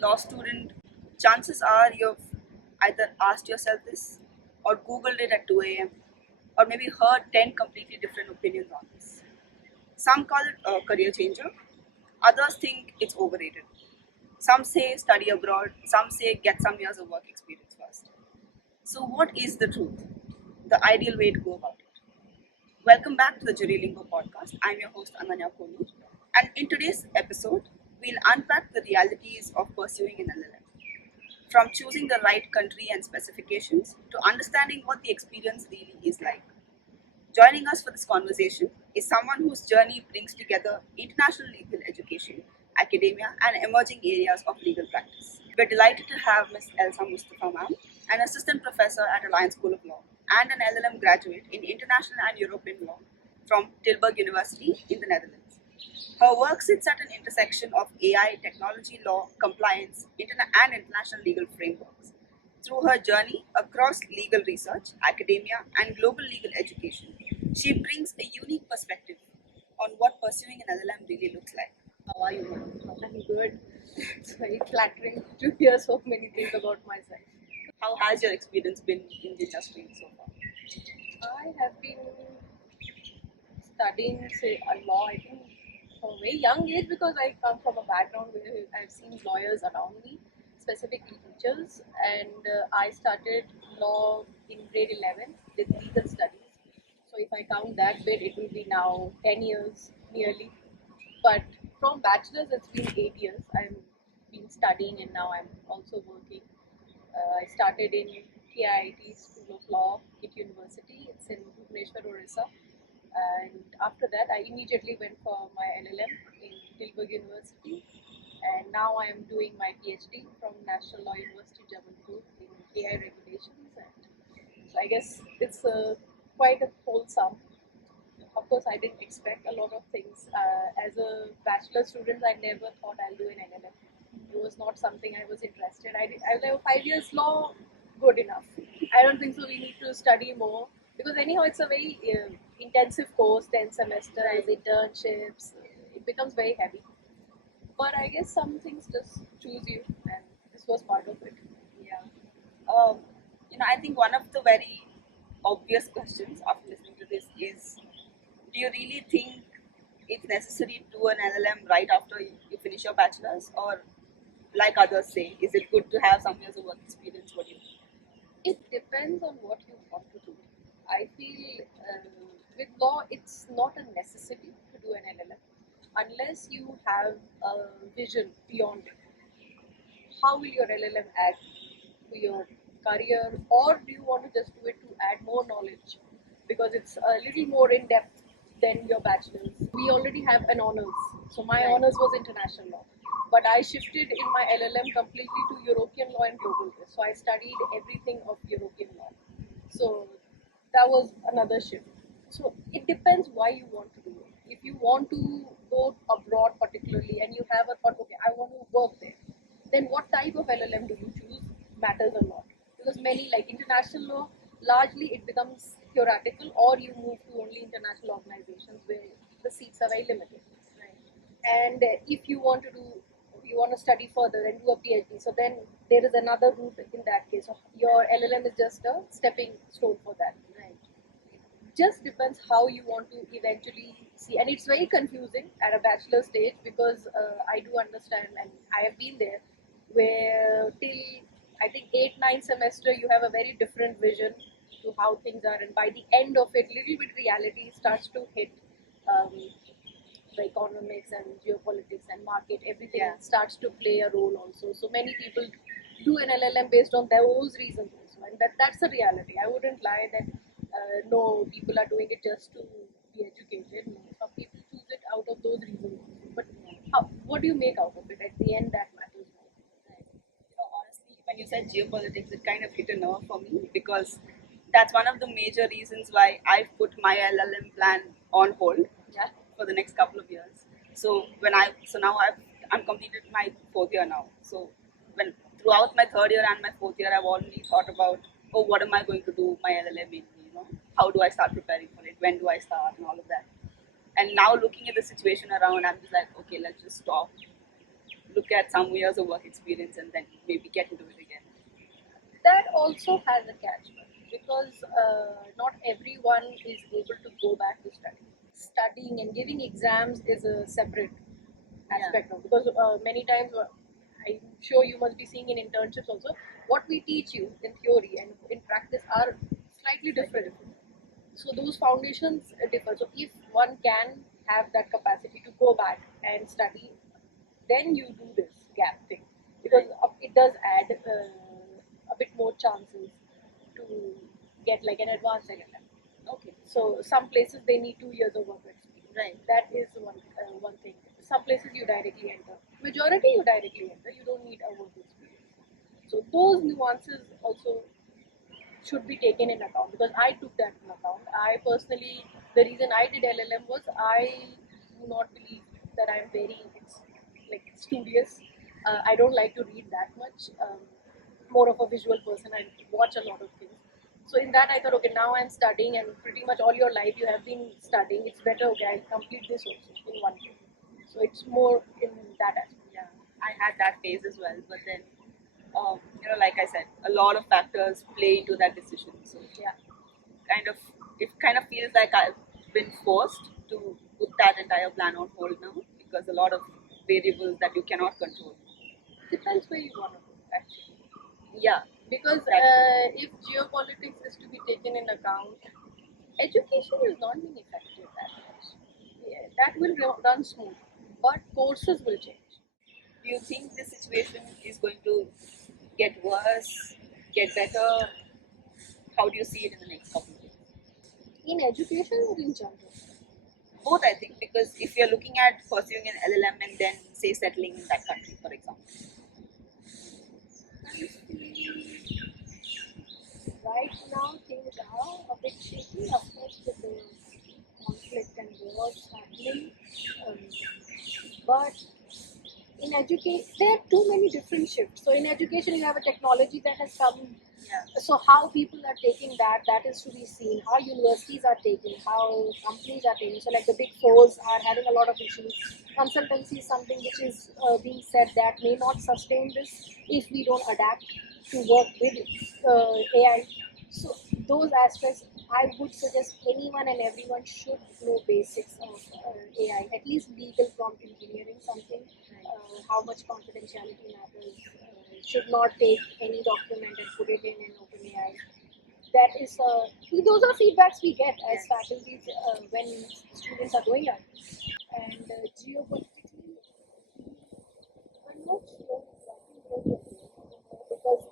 law student, chances are you've either asked yourself this or Googled it at 2 a.m. or maybe heard 10 completely different opinions on this. Some call it a career changer, others think it's overrated. Some say study abroad, some say get some years of work experience first. So, what is the truth? The ideal way to go about it? Welcome back to the JuriLingo Podcast. I'm your host Ananya Konu, and in today's episode, we'll unpack the realities of pursuing an LLM, from choosing the right country and specifications to understanding what the experience really is like. Joining us for this conversation is someone whose journey brings together international legal education, academia, and emerging areas of legal practice. We're delighted to have Ms. Elsa Mustafa, ma'am, an assistant professor at Alliance School of Law and an LLM graduate in international and European law from Tilburg University in the Netherlands. Her work sits at an intersection of AI, technology, law, compliance, and international legal frameworks. Through her journey across legal research, academia, and global legal education, she brings a unique perspective on what pursuing an LLM really looks like. How are you, ma'am? I'm good. It's very flattering to hear so many things about myself. How has your experience been in the industry so far? I have been studying, say, a law, I think, from a very young age because I come from a background where I've seen lawyers around me, specifically teachers, and I started law in grade 11 with legal studies. So if I count that bit, it will be now 10 years nearly. But from bachelor's, it's been 8 years. I've been studying and now I'm also working. I started in KIIT School of Law at University. It's in Bhubaneswar, Orissa. And after that, I immediately went for my LLM in Tilburg University. And now I am doing my PhD from National Law University, Jabalpur in AI regulations. And so I guess it's quite a wholesome. Of course, I didn't expect a lot of things. As a bachelor student, I never thought I'll do an LLM. It was not something I was interested. I was like 5 years law, good enough. I don't think so. We need to study more because anyhow, it's a very intensive course. 10 semesters, internships. It becomes very heavy. But I guess some things just choose you, and this was part of it. Yeah. Um, I think one of the very obvious questions after listening to this is, do you really think it's necessary to do an LLM right after you finish your bachelor's, or like others say, is it good to have some years of work experience? What do you think? It depends on what you want to do. I feel with law, it's not a necessity to do an LLM unless you have a vision beyond it. How will your LLM add to your career, or do you want to just do it to add more knowledge? Because it's a little more in depth than your bachelor's. We already have an honors, so my Right. honors was international law, but I shifted in my LLM completely to European law and global law. So I studied everything of European law. So that was another shift. So it depends why you want to do it. If you want to go abroad particularly and you have a thought, okay, I want to work there, then what type of LLM do you choose matters a lot. Because many, like international law, largely it becomes theoretical, or you move to only international organizations where the seats are very limited. Right. And if you want to do, you want to study further and do a PhD, so then there is another route in that case. So your LLM is just a stepping stone for that. Right. Just depends how you want to eventually see, and it's very confusing at a bachelor stage because I do understand, and I have been there, where till I think 8-9 semester you have a very different vision to how things are, and by the end of it, little bit reality starts to hit. Um, the economics and geopolitics and market, everything Yeah. starts to play a role also. So many people do an LLM based on those reasons also, and that's the reality. I wouldn't lie that no, people are doing it just to be educated. No, some people choose it out of those reasons also. But what do you make out of it? At the end, that matters more. Right. Honestly, when you said geopolitics, it kind of hit a nerve for me because that's one of the major reasons why I've put my LLM plan on hold Yeah. for the next couple of years. So now I'm completed my fourth year now. So when throughout my third year and my fourth year, I've already thought about, oh, what am I going to do my LLM in? How do I start preparing for it? When do I start and all of that? And now looking at the situation around, I'm just like, okay, let's just stop, look at some years of work experience and then maybe get into it again. That also has a catch because not everyone is able to go back to study. Studying and giving exams is a separate aspect of, because many times I'm sure you must be seeing in internships also, what we teach you in theory and in practice are slightly different. So those foundations differ. So if one can have that capacity to go back and study, then you do this gap thing, because it does add a bit more chances to get like an advanced LLM. Okay. So some places they need 2 years of work experience. Right. That is one thing. Some places you directly enter. Majority you directly enter. You don't need a work experience. So those nuances also should be taken in account, because I took that in account. I personally, the reason I did LLM was I do not believe that I'm very like studious. I don't like to read that much. More of a visual person. I watch a lot of things. So in that I thought, okay, now I'm studying, and pretty much all your life you have been studying. It's better, okay, I'll complete this also in one day. So it's more in that aspect. Yeah, I had that phase as well, but then, like I said, a lot of factors play into that decision. So Yeah. it kind of feels like I've been forced to put that entire plan on hold now because a lot of variables that you cannot control. Depends where you want to go, actually. Yeah, Because exactly. if geopolitics is to be taken in account, education is not being affected that much. Yeah, that will run smooth, but courses will change. Do you think this situation is going to get worse, get better? How do you see it in the next couple of years? In education or in general? Both, I think, because if you're looking at pursuing an LLM and then, say, settling in that country, for example. Right now, things are a bit shaky, of course, with the conflict and wars happening. Um, but in education, there are too many different shifts. So in education, you have a technology that has come. Yeah. So how people are taking that is to be seen. How universities are taking, how companies are taking. So like the big fours are having a lot of issues. Consultancy is something which is being said that may not sustain this if we don't adapt to work with AI. So those aspects, I would suggest anyone and everyone should know basics of AI, at least legal prompt engineering, something, how much confidentiality matters, should not take any document and put it in an open AI. That is, those are feedbacks we get as faculty when students are going out. And geopolitically, I'm not sure exactly what you're doing, because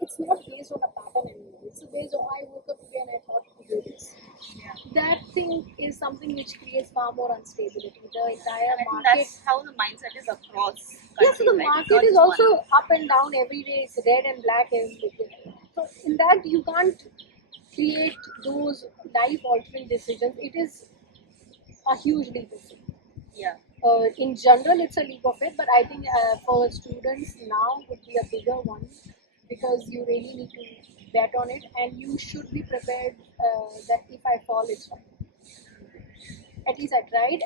it's not based on a pattern anymore. It's based on I woke up today and I thought to do this. Yeah. That thing is something which creates far more instability. The entire And I think market. that's how the mindset is across Yes, so countries, the right? It's market not is just also one. up and down every day. It's red and black every day. So in that you can't create those life-altering decisions. It is a huge leap of faith. Yeah. In general, it's a leap of faith, but I think for students now would be a bigger one, because you really need to bet on it, and you should be prepared that if I fall, it's fine. At least I tried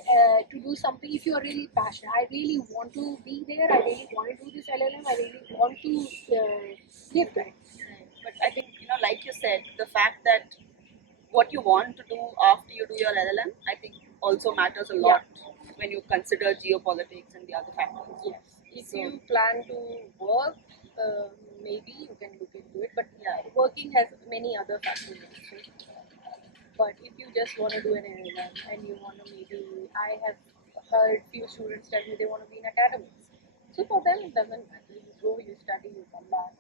to do something. If you are really passionate, I really want to be there. I really want to do this LLM. I really want to give that. But I think, like you said, the fact that what you want to do after you do your LLM, I think also matters a lot when you consider geopolitics and the other factors. Yes. If So, you plan to work, maybe you can look into it. But yeah, working has many other factors also. But if you just want to do an LLM and you want to maybe, I have heard few students tell me they want to be in academics. So for them it doesn't matter. You go, you study, you come back,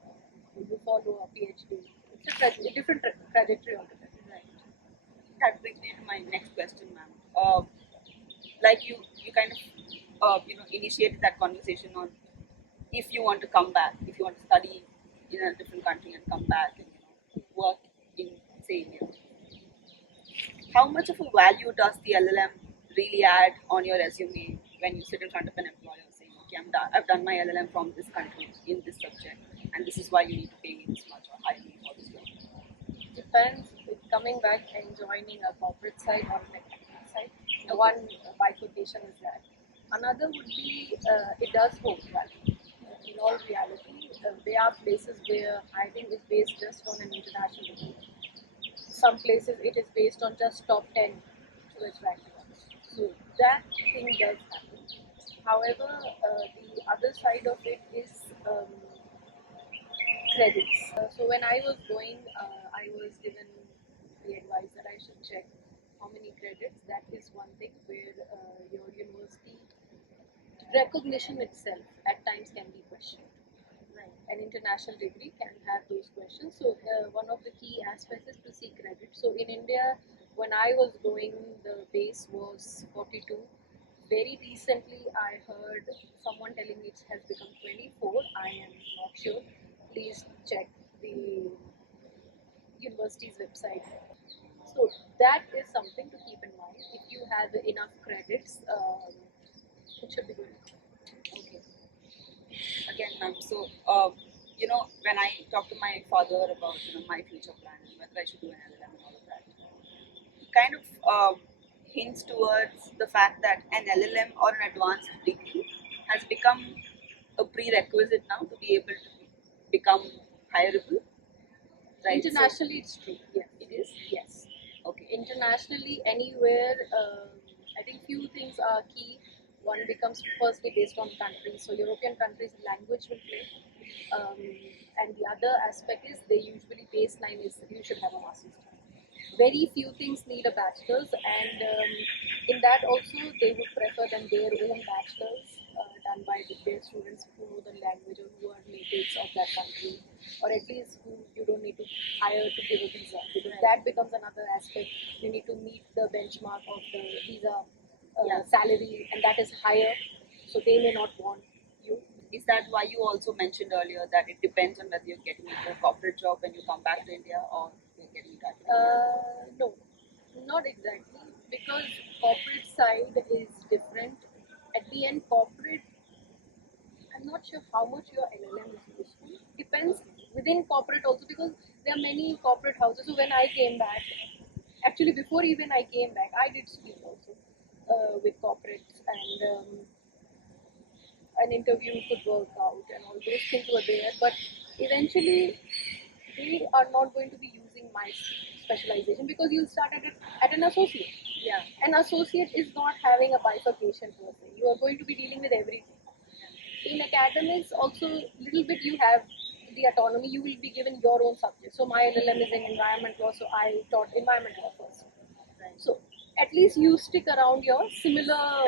you follow a PhD. It's a different trajectory altogether. right. That brings me to my next question, ma'am. Like you kind of, initiated that conversation on if you want to come back, if you want to study in a different country and come back and work in, say, India. How much of a value does the LLM really add on your resume when you sit in front of an employer saying, okay, I've done my LLM from this country in this subject, and this is why you need to pay me this much or hire me for this job? Depends with coming back and joining a corporate side or a technical side. One bifurcation is that. Another would be it does hold value. In all reality, there are places where I think is based just on an international level. Some places it is based on just top 10 tourist rankings. So that thing does happen. However, the other side of it is credits. So when I was going, I was given the advice that I should check how many credits. That is one thing where your university recognition itself at times can be questioned. Right. An international degree can have those questions. So one of the key aspects is to see credit. So in India, when I was going, the base was 42. Very recently, I heard someone telling me it has become 24. I am not sure. Please check the university's website. So that is something to keep in mind. If you have enough credits, it should be good. Okay. Again, ma'am. So, when I talk to my father about my future plan and whether I should do an LLM and all of that, he kind of hints towards the fact that an LLM or an advanced degree has become a prerequisite now to be able to become hireable, right? So, Internationally, it's true. Yes, it is. yes. Okay. Internationally, anywhere, I think few things are key. One becomes firstly based on countries. So European countries, language will play. Um, and the other aspect is they usually baseline is you should have a master's degree. Very few things need a bachelor's, and in that also they would prefer than their own bachelor's done by their students who know the language or who are natives of that country, or at least who you don't need to hire to give a visa, because that becomes another aspect. You need to meet the benchmark of the visa salary, and that is higher, so they may not want you. Is that why you also mentioned earlier that it depends on whether you're getting into a corporate job when you come back to India or you're getting it at No, not exactly, because corporate side is different. At the end, corporate, I'm not sure how much your LLM is useful. Depends within corporate also, because there are many corporate houses. So when I came back, actually before even I came back, I did speak also with corporates, and an interview could work out and all those things were there, but eventually they are not going to be using my specialization, because you'll start at an associate. Yeah. An associate is not having a bifurcation per se. You are going to be dealing with everything. In academics, also little bit you have the autonomy. You will be given your own subject. So my LLM is in environment law, so I taught environment law first. Right. So at least you stick around your similar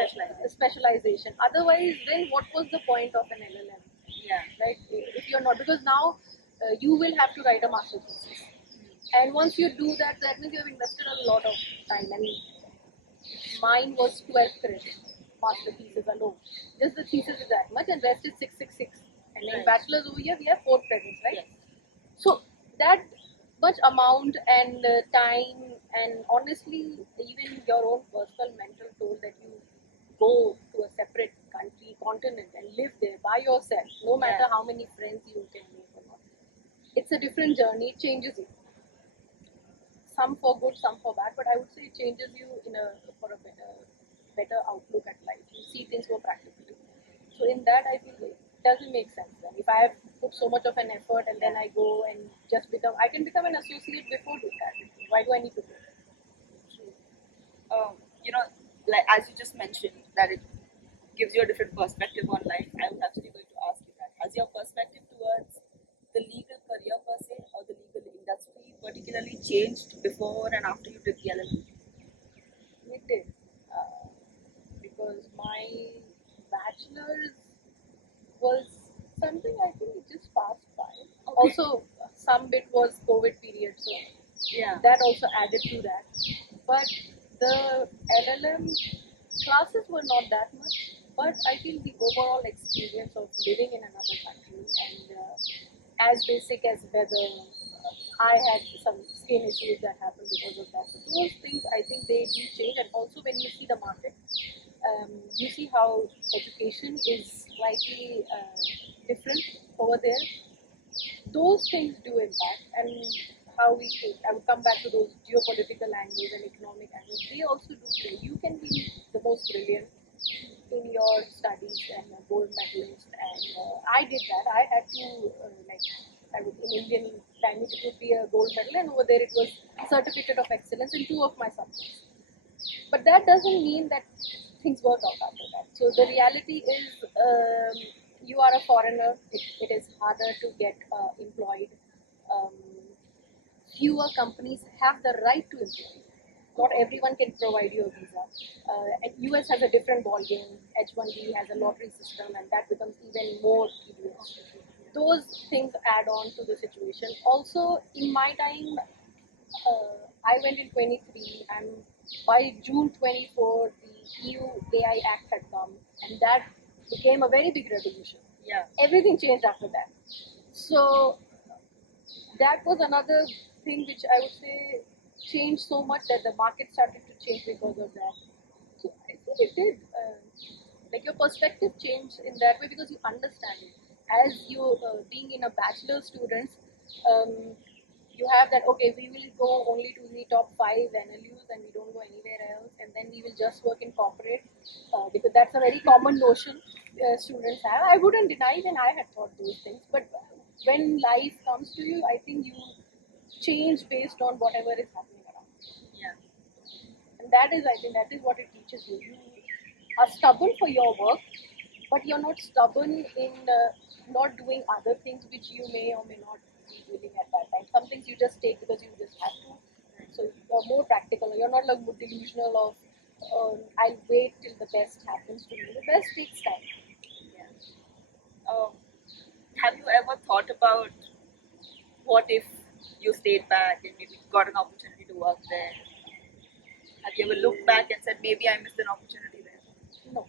specialization. Otherwise, then what was the point of an LLM? Yeah. Right? If you're not, because now you will have to write a master thesis, and once you do that, that means you have invested a lot of time. And mine was 12 credits, master thesis alone. Just the thesis is that much, and rest is 666. And in Right. bachelor's over here, we have 4 credits, right? Yes. So that much amount and time, and honestly, even your own personal mental toll that you go to a separate country, continent, and live there by yourself, no matter how many friends you can make or not. It's a different journey. It changes you. Some for good, some for bad, but I would say it changes you in a for a better outlook at life. You see things more practically. So in that, I feel it doesn't make sense. Then if I have put so much of an effort and then I go and just become, I can become an associate before doing that. Why do I need to do it? True. You know, like as you just mentioned, that it gives you a different perspective on life. I was actually going to ask you that. Has your perspective towards the legal career per se or the legal industry particularly changed before and after you did the LLM? It did. Because my bachelor's was something I think it just passed by. Okay. Also, some bit was COVID period, so Yeah. that also added to that. But the LLM classes were not that much, but I feel the overall experience of living in another country, and as basic as weather, I had some skin issues that happened because of that. So those things, I think they do change, and also when you see the market, you see how education is slightly different over there. Those things do impact, and how we think. I would come back to those geopolitical angles and economic angles. They also do play. You can be the most brilliant, in your studies and a gold medalist. And I did that. I had to I was in Indian language it would be a gold medal, and over there it was certificate of excellence in two of my subjects. But that doesn't mean that things work out after that. So the reality is, you are a foreigner. It is harder to get employed. Um, Fewer companies have the right to employ you. Not everyone can provide you a visa. And US has a different ballgame. H1B has a lottery system, and that becomes even more tedious. Those things add on to the situation. Also, in my time, I went in 23, and by June 24, the EU AI Act had come, and that became a very big revolution. Yeah. Everything changed after that. So that was another thing which I would say changed so much that the market started to change because of that. So I think it did. Like your perspective changed in that way because you understand it. As you being in a bachelor students, um, you have that okay, we will go only to the top 5 NLUs and we don't go anywhere else, and then we will just work in corporate because that's a very common notion students have. I wouldn't deny even I had thought those things, but when life comes to you, I think you change based on whatever is happening around. Yeah. And that is, I think, that is what it teaches you. You are stubborn for your work, but you're not stubborn in not doing other things which you may or may not be willing at that time. Some things you just take because you just have to. So you're more practical. You're not like delusional of I'll wait till the best happens to me. The best takes time. Yeah. Have you ever thought about what if you stayed back and maybe got an opportunity to work there? Have you ever looked back and said maybe I missed an opportunity there? No,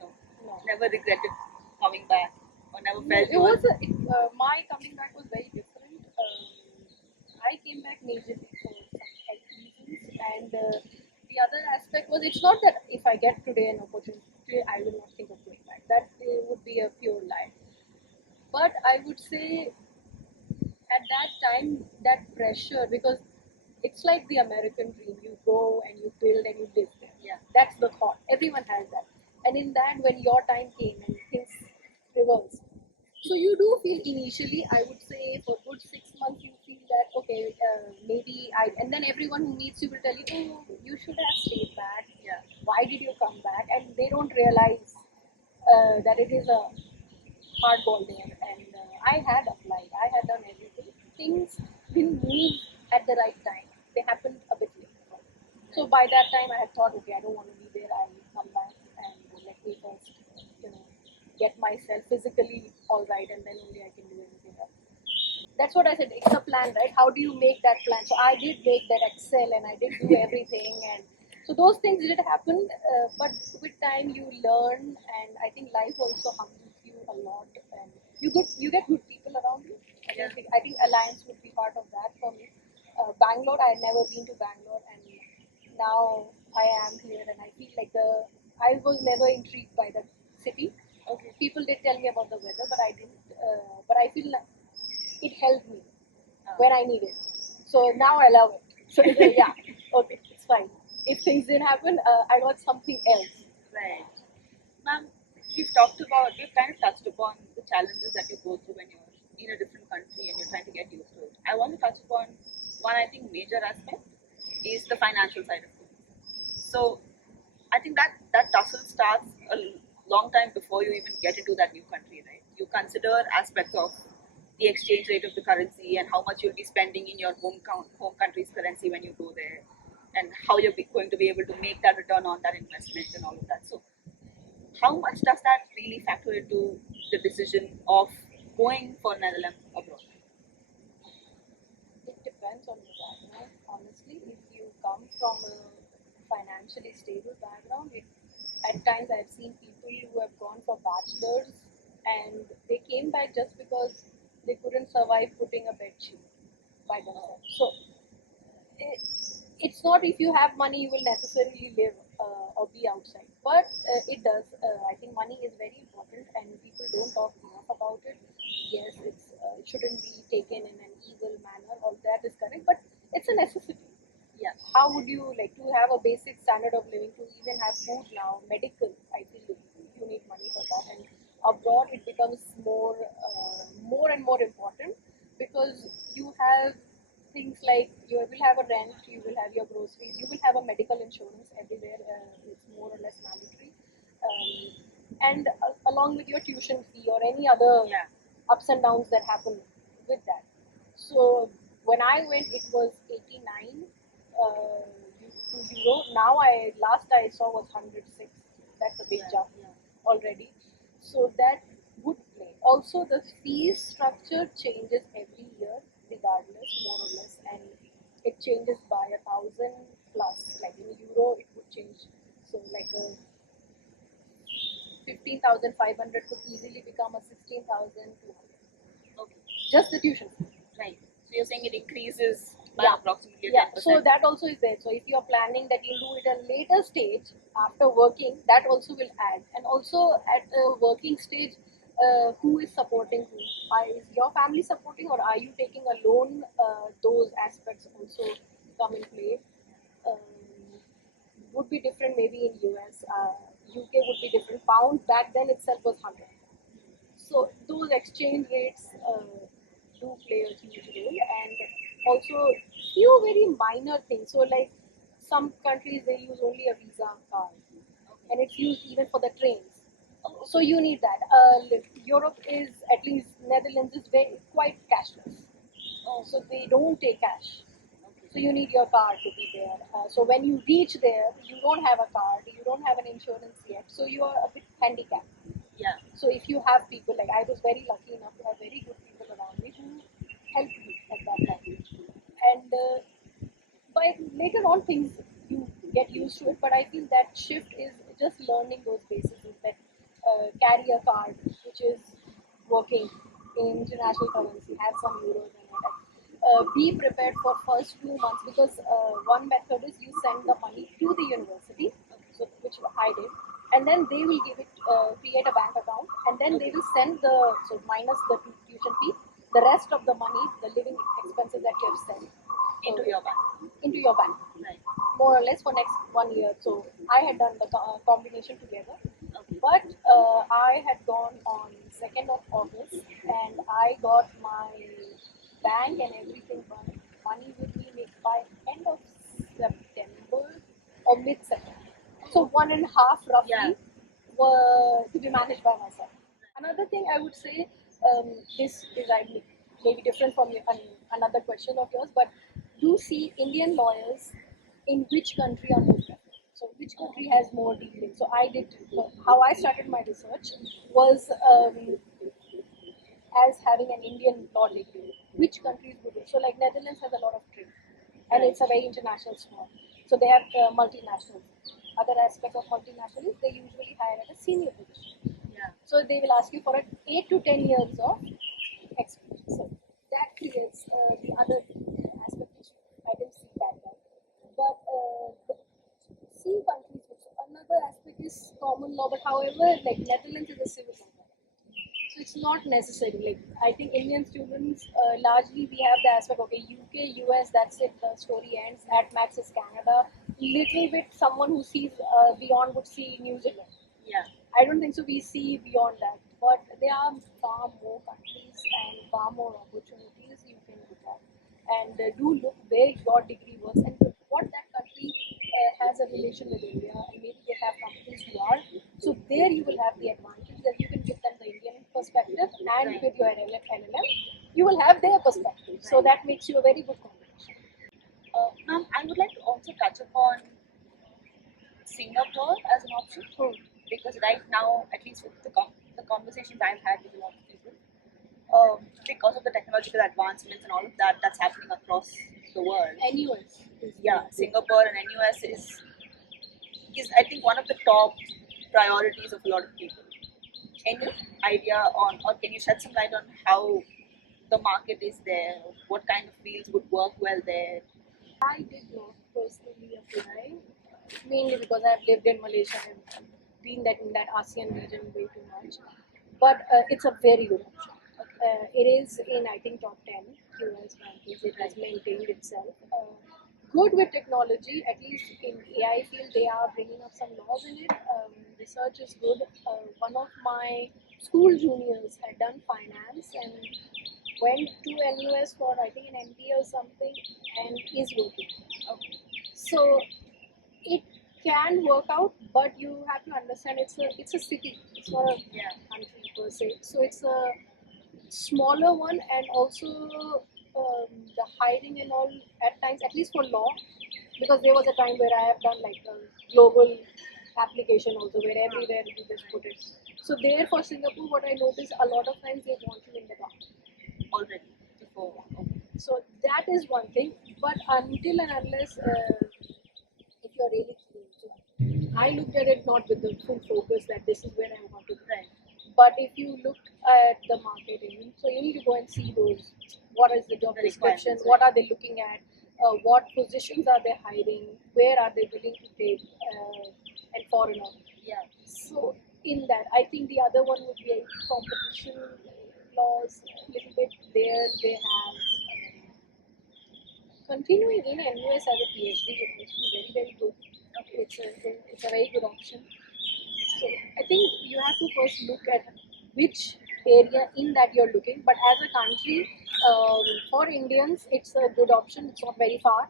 No. no. Never regretted coming back or never No, felt it was my coming back was very different. I came back majorly for some health reasons, and the other aspect was it's not that if I get today an opportunity, I will not think of going back. That would be a pure lie. But I would say at that time, that pressure because it's like the American dream. You go and you build and you live there. Yeah. That's the thought. Everyone has that. And in that, when your time came and things reversed, so you do feel initially, I would say, for good 6 months, you feel that okay, maybe I. And then everyone who meets you will tell you, oh, you should have stayed back. Yeah. Why did you come back? And they don't realize that it is a hardball there. And I had applied. I had done everything. Things didn't move at the right time. They happened a bit later. So by that time, I had thought, okay, I don't want to be there. I will come back and let me first, get myself physically all right, and then only I can do anything else. That's what I said. It's a plan, right? How do you make that plan? So I did make that Excel, and I did do everything, and so those things did happen. But with time, you learn, and I think life also humbles you a lot, and you get good people around you. Yeah. I think Alliance would be part of that for me. Bangalore, I had never been to Bangalore, and now I am here, and I feel like I was never intrigued by the city. Okay. People did tell me about the weather, but I didn't. But I feel like it helped me when I need it. So now I love it. So yeah, okay, it's fine. If things didn't happen, I got something else. Right. Ma'am, we've kind of touched upon the challenges that you go through when you're in a different country and you're trying to get used to it. I want to touch upon one, I think, major aspect is the financial side of things. So I think that tussle starts a long time before you even get into that new country, right? You consider aspects of the exchange rate of the currency and how much you'll be spending in your home country's currency when you go there, and how you're going to be able to make that return on that investment and all of that. So how much does that really factor into the decision of going for an LLM abroad? It depends on your background. Honestly, if you come from a financially stable background, at times I've seen people who have gone for bachelors and they came back just because they couldn't survive putting a bed sheet by themselves. So it, it's not if you have money you will necessarily live or be outside, but it does. I think money is very important and people don't talk enough about it. Yes, it shouldn't be taken in an evil manner, all that is correct, but it's a necessity. Yeah, how would you like to have a basic standard of living, to even have food now, medical, I feel that. And abroad, it becomes more and more important because you have things like you will have a rent, you will have your groceries, you will have a medical insurance everywhere. It's more or less mandatory, and along with your tuition fee or any other Yeah. ups and downs that happen with that. So when I went, it was 89 to euro. Now I last I saw was 106. That's a big Yeah, jump yeah. already. So that would play. Also, the fees structure changes every year, regardless, more or less, and it changes by 1,000 plus. Like in euro, it would change. So like a 15,500 could easily become a 16,200. Okay. Just the tuition fee. Right. So you're saying it increases by Yeah. approximately Yeah, 10%. so that also is there. So if you're planning that you'll do it at a later stage after working, that also will add. And also at a working stage, who is supporting who? Is your family supporting, or are you taking a loan? Those aspects also come in play. Um, would be different maybe in US. UK would be different. Pound back then itself was 100. So those exchange rates do play a huge role, and also few very minor things. So like some countries they use only a Visa card, and it's used even for the trains. So you need that. Europe is, at least Netherlands is very quite cashless, so they don't take cash. So you need your card to be there. So when you reach there, you don't have a card, you don't have an insurance yet, so you are a bit handicapped. Yeah. So if you have people, like I was very lucky enough to have very good people around me who helped me at that time. And by later on things you get used to it, but I feel that shift is just learning those basics. Is that carry a card which is working in international currency, have some euros in it. Be prepared for first 2 months because one method is you send the money to the university, so which I did, and then they will give it, create a bank account, and then they will send the, so minus the tuition fee, the rest of the money, the living expenses that you have sent Into your bank. into your bank, Right. more or less for next 1 year. So I had done the combination together, Okay. but I had gone on 2nd of August, and I got my bank and everything money with me by end of September or mid September. So 1.5 roughly Yeah. were to be managed by myself. Another thing I would say, this is maybe different from another question of yours, but do see Indian lawyers in which country are more preferred. So which country has more dealing? So I did, how I started my research was as having an Indian law degree. Which countries would do? So like Netherlands has a lot of trade, and Right. it's a very international sport. So they have multinationals. Other aspect of multinational is they usually hire at a senior position. Yeah. So they will ask you for 8 to 10 years of experience. So that creates the other aspect which I didn't see back then. But see countries, which another aspect is common law. But however, like Netherlands is a civil law. So it's not necessary. Like I think Indian students largely we have the aspect, okay, UK, US, that's it. The story ends. At max is Canada. Little bit someone who sees beyond would see New Zealand. Yeah. I don't think so. We see beyond that, but there are far more countries and far more opportunities you can look at, and do look where your degree was and what that country has a relation with India, and maybe they have companies who are. So there you will have the advantage that you can give them the Indian perspective, and Right. with your LL.M, you will have their perspective. So that makes you a very good combination. Ma'am, I would like to also touch upon Singapore as an option because right now, at least with the conversations I've had with a lot of people, because of the technological advancements and all of that that's happening across the world, NUS is yeah, Singapore and NUS is I think one of the top priorities of a lot of people. Any idea on, or can you shed some light on how the market is there? What kind of fields would work well there? I did not personally apply, mainly because I've lived in Malaysia and been that in that ASEAN region way too much. But it's a very good option. It is in I think top 10 US rankings. It has maintained itself. good with technology. At least in AI field, they are bringing up some laws in it. Research is good. One of my school juniors had done finance and went to NUS for I think an MBA or something, and is working. Okay. So it can work out, but you have to understand it's a city. It's not a Yeah. country per se. So it's a smaller one, and also the hiring and all at times, at least for law, because there was a time where I have done like a global application also, where everywhere you just put it. So there for Singapore, what I noticed a lot of times they want you in the dark. Already before. Okay. So that is one thing. But until and unless if you're really keen, so I looked at it not with the full focus that this is where I want to go. Right. But if you look at the marketing, so you need to go and see those. What is the job The description? requirements, What right. are they looking at? What positions are they hiring? Where are they willing to take and foreigner? Yeah. So in that, I think the other one would be competition laws. A little bit there they have. Continuing in NUS as a PhD would be very very good. Okay. It's a very good option. So I think you have to first look at which area in that you're looking. But as a country, for Indians, it's a good option. It's not very far.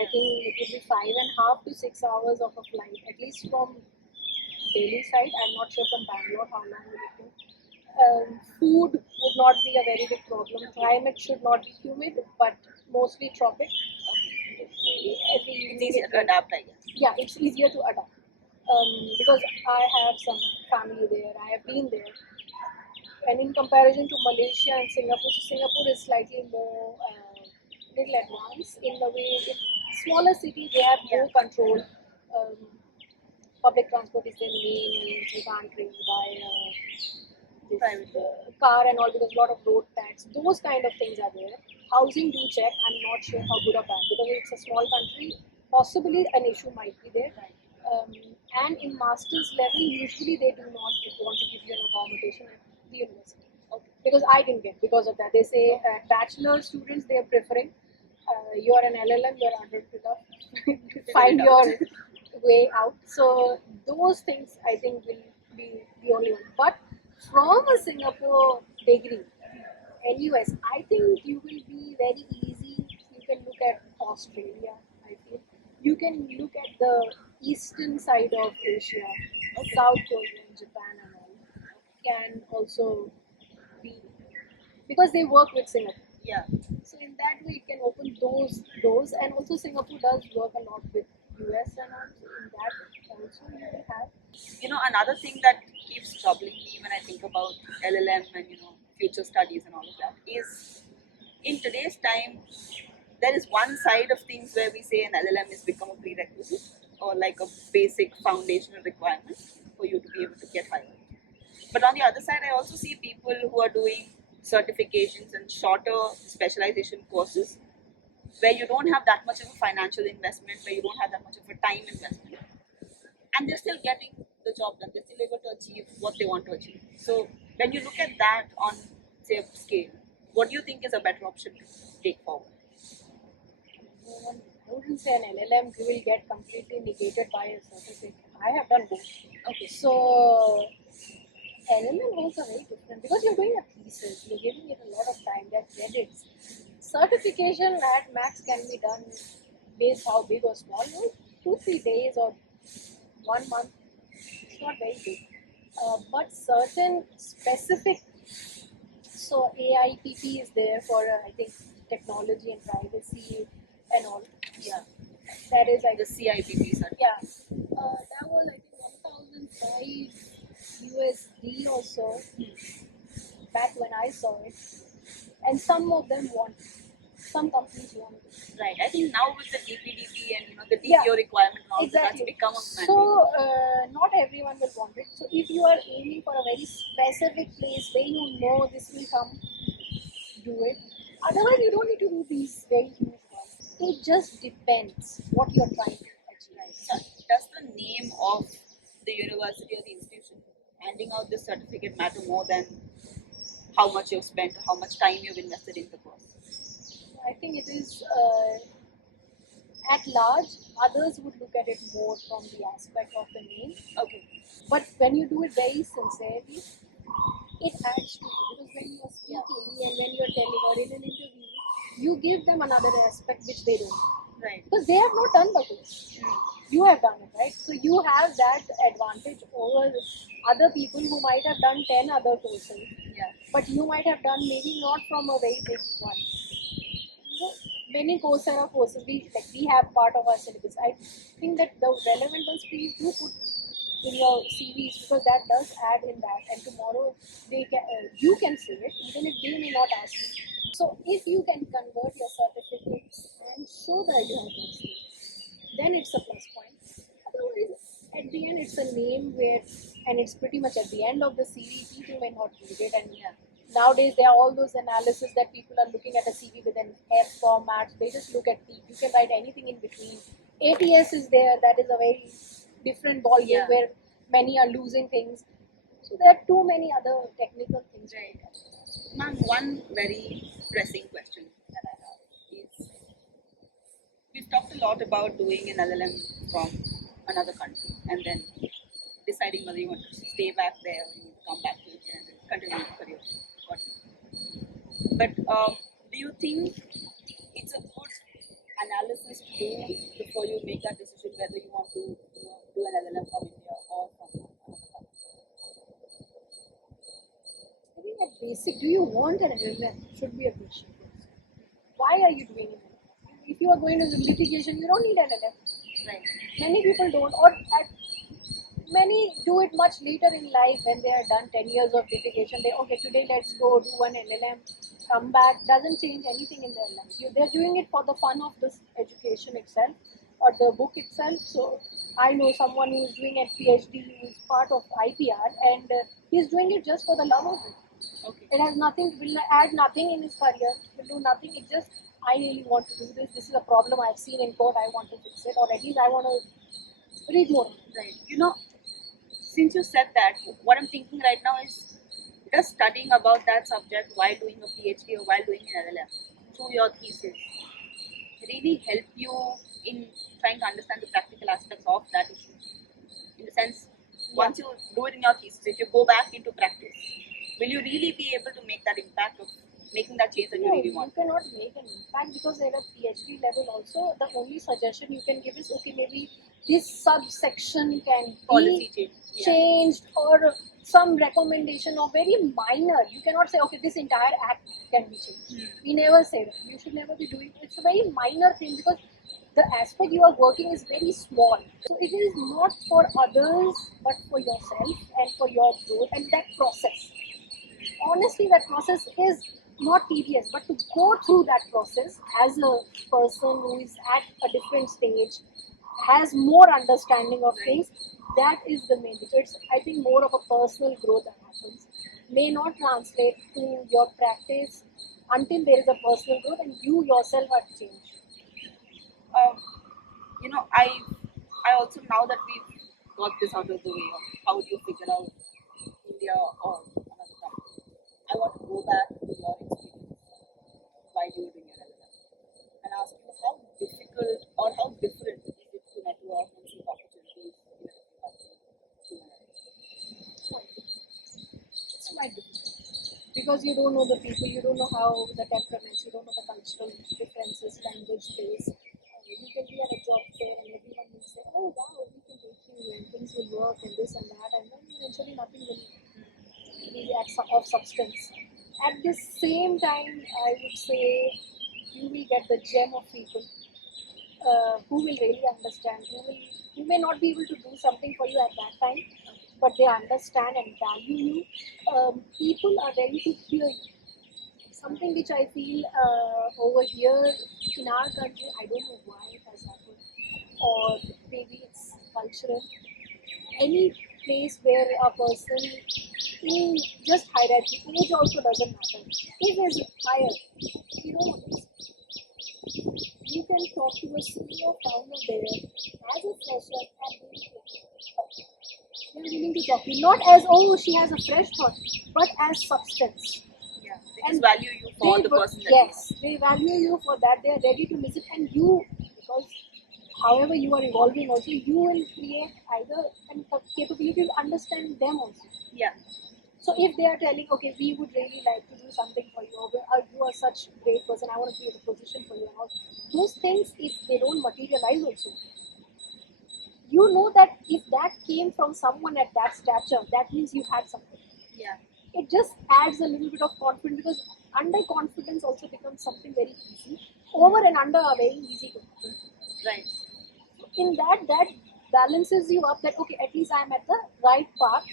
I think it would be 5.5 to 6 hours of a flight, at least from Delhi side. I'm not sure from Bangalore how long will it take. Food would not be a very big problem. Climate should not be humid, but mostly tropic. Every It's evening easier it to will- adapt, I guess. yeah, it's easier to adapt because I have some family there. I have been there, and in comparison to Malaysia and Singapore, so Singapore is slightly more little advanced in the way. Smaller city, they have more control. Um, Public transport is their main means. You can't really buy this Private. car and all because a lot of road tax. Those kind of things are there. Housing, do check. I'm not sure how good or bad because it's a small country. Possibly an issue might be there. Um, and in master's level, usually they do not want to give you an accommodation at the university. Okay. Because I didn't get because of that. They say bachelor students they are preferring. You are an LL.M, you are under find it out. your way out. So those things I think will be the only one. But from a Singapore degree, NUS, I think you will be very easy. You can look at Australia, I feel. You can look at the eastern side of Asia, South Korea, Japan, and all. Can also be because they work with Singapore. Yeah. So in that way, it can open those doors, and also Singapore does work a lot with US and all. So in that also you will have. Another thing that keeps troubling me when I think about LLM and future studies and all of that is in today's time there is one side of things where we say an LLM has become a prerequisite or like a basic foundational requirement for you to be able to get hired. But on the other side, I also see people who are doing certifications and shorter specialization courses where you don't have that much of a financial investment, where you don't have that much of a time investment, and they're still getting the job done. They're still able to achieve what they want to achieve. So when you look at that on, say, a scale, what do you think is a better option to take forward? I wouldn't say an LLM you will get completely negated by a certificate. I have done both. Okay. So LLM roles are very different because you're doing a thesis, you're giving it a lot of time, there are credits. Certification at max can be done based how big or small, 2-3 days or 1 month. It's not very big. But certain specific, so AIPP is there for I think technology and privacy and all. Yeah. That is like The CIPP certificate. yeah. That was I think 1005 USD or so back when I saw it, and some of them want, some companies want it. Right. I think now with the DPDP and the Yeah, DPO requirement and all exactly. that's become a mandate. So not everyone will want it. So if you are aiming for a very specific place where you know this will come, do it. Otherwise, you don't need to do these very huge ones. It just depends what you're trying to achieve. Right. So does the name of the university or the institution handing out this certificate matter more than how much you've spent, how much time you've invested in the course? I think it is At large, others would look at it more from the aspect of the name. Okay. But when you do it very sincerely, it adds to you, because when you're speaking and when you're telling or in an interview, you give them another aspect which they don't. Right. Because they have not done the course. You have done it, right? So you have that advantage over other people who might have done 10 other courses. Yeah. But you might have done maybe not from a very big one. So many Coursera courses, we have part of our syllabus. I think that the relevant ones please do put in your CVs, because that does add in that, and tomorrow you can see it even if they may not ask you. So if you can convert your certificates and show that you have those skills, then it's a plus point. Otherwise, at the end, it's a name where, and it's pretty much at the end of the CV, people may not read it. And nowadays, there are all those analysis that people are looking at a CV with an F format. They just look at you can write anything in between. ATS is there. That is a very different ball game where many are losing things. So there are too many other technical things. Right. Ma'am, one very pressing question that I have is, we've talked a lot about doing an LLM from another country and then deciding whether you want to stay back there or you want to come back to India and then continue your career. But do you think it's a good analysis to do before you make that decision whether you want to do an LLM from India or from another country? I think at basic, do you want an LLM? Should be a question. Why are you doing it? If you are going to litigation, you don't need LLM. Right. Many people don't, or many do it much later in life when they are done 10 years of litigation. Okay, today let's go do one LLM, come back, doesn't change anything in their life. They're doing it for the fun of this education itself or the book itself. So I know someone who is doing a PhD who is part of IPR, and he's doing it just for the love of it. Okay. It has nothing, will add nothing in his career, will do nothing. It's just, I really want to do this. This is a problem I've seen in court. I want to fix it, or at least I want to read more. Right. Since you said that, what I'm thinking right now is, does studying about that subject while doing a PhD or while doing an LLM through your thesis really help you in trying to understand the practical aspects of that issue? In the sense, once you do it in your thesis, if you go back into practice, will you really be able to make that impact of making that change that you really want? You cannot make an impact, because at a PhD level also, the only suggestion you can give is, okay, maybe this subsection can Policy be change. changed, or some recommendation of very minor. You cannot say, okay, this entire act can be changed. We never say that. You should never be doing it. It's a very minor thing, because the aspect you are working is very small. So it is not for others, but for yourself and for your growth and that process. Honestly, that process is not tedious, but to go through that process as a person who is at a different stage, has more understanding of things, that is the main thing. So it's, I think, more of a personal growth that happens. May not translate to your practice until there is a personal growth and you yourself have changed. I also, now that we've got this out of the way of how do you figure out India or another country, I want to go back to your experience while you were doing your LLM and ask you how difficult or how different is it to network and seek opportunities in a different country through an LLM? It's quite difficult, because you don't know the people, you don't know how the temperaments, you don't know the cultural differences, language base. You can be at a job fair and everyone will say, oh wow, we can take you and things will work and this and that, and then eventually nothing will be of substance. At the same time, I would say you will get the gem of people who will really understand, who may not be able to do something for you at that time, but they understand and value you. People are ready to hear you. Something which I feel over here in our country, I don't know why it has happened, or maybe it's cultural. Any place where a person in just hierarchy, age also doesn't matter. If is higher, you know this. You can talk to a CEO founder there as a fresher, and they're willing to talk to you. Not as, oh, she has a fresh thought, but as substance. Yeah, they just value you for the person that yes, they value you for that. They are ready to listen, and you, because however you are evolving also, you will create either a capability to understand them also. Yeah. So if they are telling, okay, we would really like to do something for you, or you are such a great person, I want to create a position for you, and all those things, if they don't materialize also, you know that if that came from someone at that stature, that means you had something. Yeah. It just adds a little bit of confidence, because underconfidence also becomes something very easy. Over and under are very easy to happen. Right. In that balances you up, that okay, at least I am at the right path.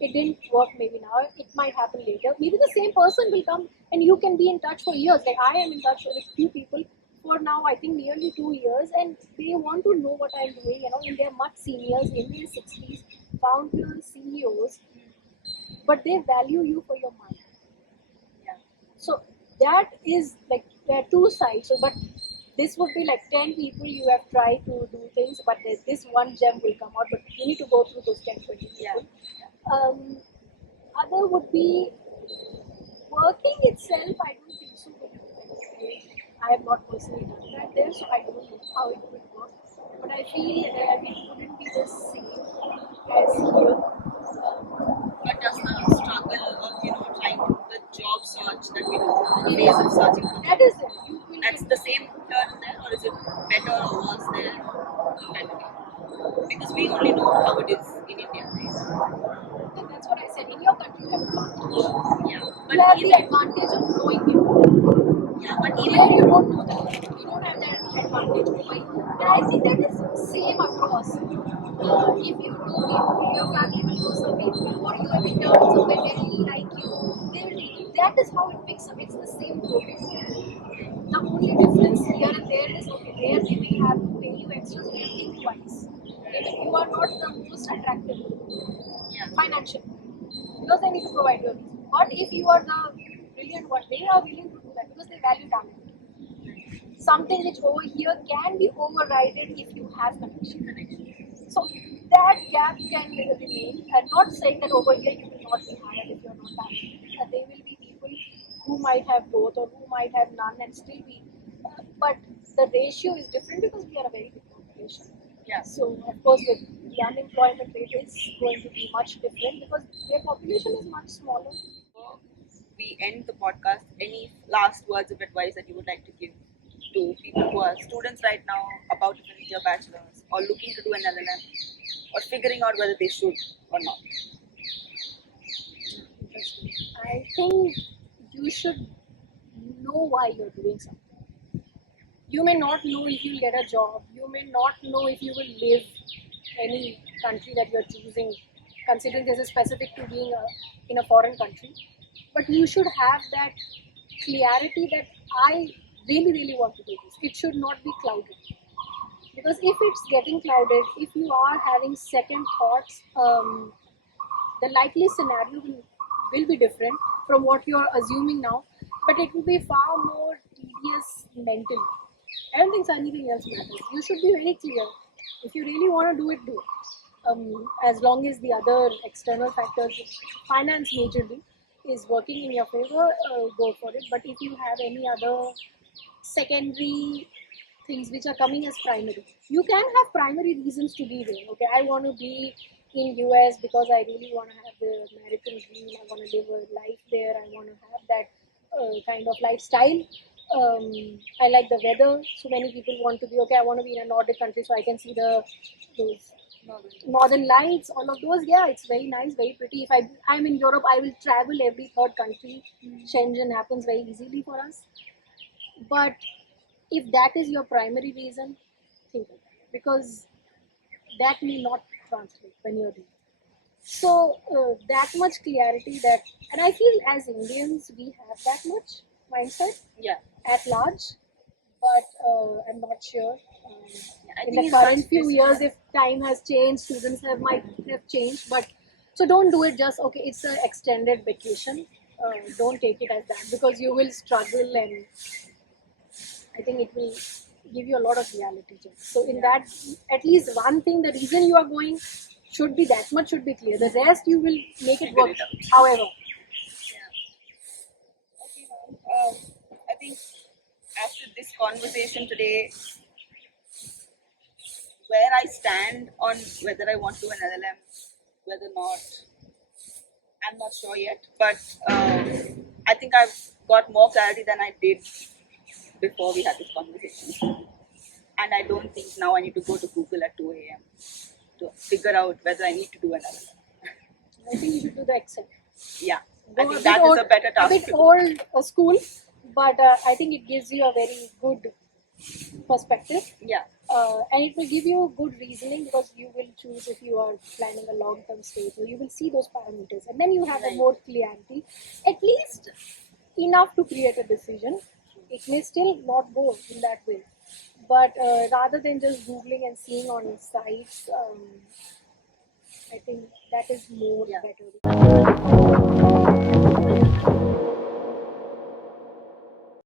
It didn't work maybe now, it might happen later. Maybe the same person will come and you can be in touch for years. Like I am in touch with few people for now, I think nearly 2 years, and they want to know what I'm doing, and they're much seniors in their 60s, founders, CEOs, but they value you for your mind. Yeah. So that is like, there are two sides. So, but this would be like 10 people you have tried to do things, but there's this one gem will come out. But you need to go through those 10, 20 people. Yeah. Other would be working itself. I don't think so. I have not personally done that there, so I don't know how it would work. But I feel it wouldn't be the same as here. But does the struggle of trying to the job search that we do, the phase of searching for That jobs, is it. You will that's the same here and there, or is it better or worse there compared to here? Because we only know how it is in India, right? And that's what I said. In your country, you have advantage. Yeah. You have the Even advantage of knowing people. yeah, but Here even you don't know that. You don't have that advantage. And I think that is same across. If you know people, your family will know some people, or you have interns somewhere, they really like you. That is how it picks up. It's the same program. The only difference here and there is, okay, there they will have to pay you extra, so you think twice. You are not the most attractive financially, because they need to provide you a visa. But if you are the brilliant one, they are willing to do that because they value talent. Something which over here can be overridden if you have connection. So that gap can remain. I'm not saying that over here you will not be hired if you're not talented. There will be people who might have both or who might have none and still be. But the ratio is different because we are a very big population. yeah. So of course, with the unemployment rate is going to be much different because their population is much smaller. Before we end the podcast, any last words of advice that you would like to give to people who are students right now, about to finish their bachelor's, or looking to do an LLM, or figuring out whether they should or not? I think you should know why you're doing something. You may not know if you'll get a job. You may not know if you will live any country that you're choosing, considering this is specific to being in a foreign country. But you should have that clarity that I really, really want to do this. It should not be clouded. Because if it's getting clouded, if you are having second thoughts, the likely scenario will be different from what you're assuming now, but it will be far more tedious mentally. I don't think anything else matters. You should be very clear. If you really want to do it, do it. As long as the other external factors, finance majorly, is working in your favor, go for it. But if you have any other secondary things which are coming as primary, you can have primary reasons to be there. Okay, I want to be in US because I really want to have the American dream. I want to live a life there. I want to have that kind of lifestyle. I like the weather. So many people want to be, okay, I want to be in a Nordic country so I can see those northern lights, all of those. Yeah, it's very nice, very pretty. If I'm in Europe, I will travel every third country. Schengen happens very easily for us. But if that is your primary reason, think of that, because that may not translate when you're doing. So that much clarity, that, and I feel as Indians we have that much mindset Yeah. at large, but I'm not sure. I In think the in current such few years, decisions, if time has changed, students might have changed, but so don't do it just okay. It's an extended vacation. Don't take it as that, because you will struggle, and I think it will give you a lot of reality check. So in that, at least one thing, the reason you are going should be, that much should be clear. The rest you will make it figure work. it out. However, Okay, ma'am. I think after this conversation today, where I stand on whether I want to do an LLM, whether not, I'm not sure yet. But I think I've got more clarity than I did before we had this conversation. And I don't think now I need to go to Google at 2 a.m. to figure out whether I need to do an LLM. I think you should do the Excel. Yeah, I Go think a that bit is a better a task bit to do. old school, but I think it gives you a very good perspective. Yeah, And it will give you good reasoning because you will choose if you are planning a long-term stay. So you will see those parameters, and then you have a Right. more clarity, at least enough to create a decision. It may still not go in that way, but rather than just googling and seeing on sites, I think that is more Yeah. better.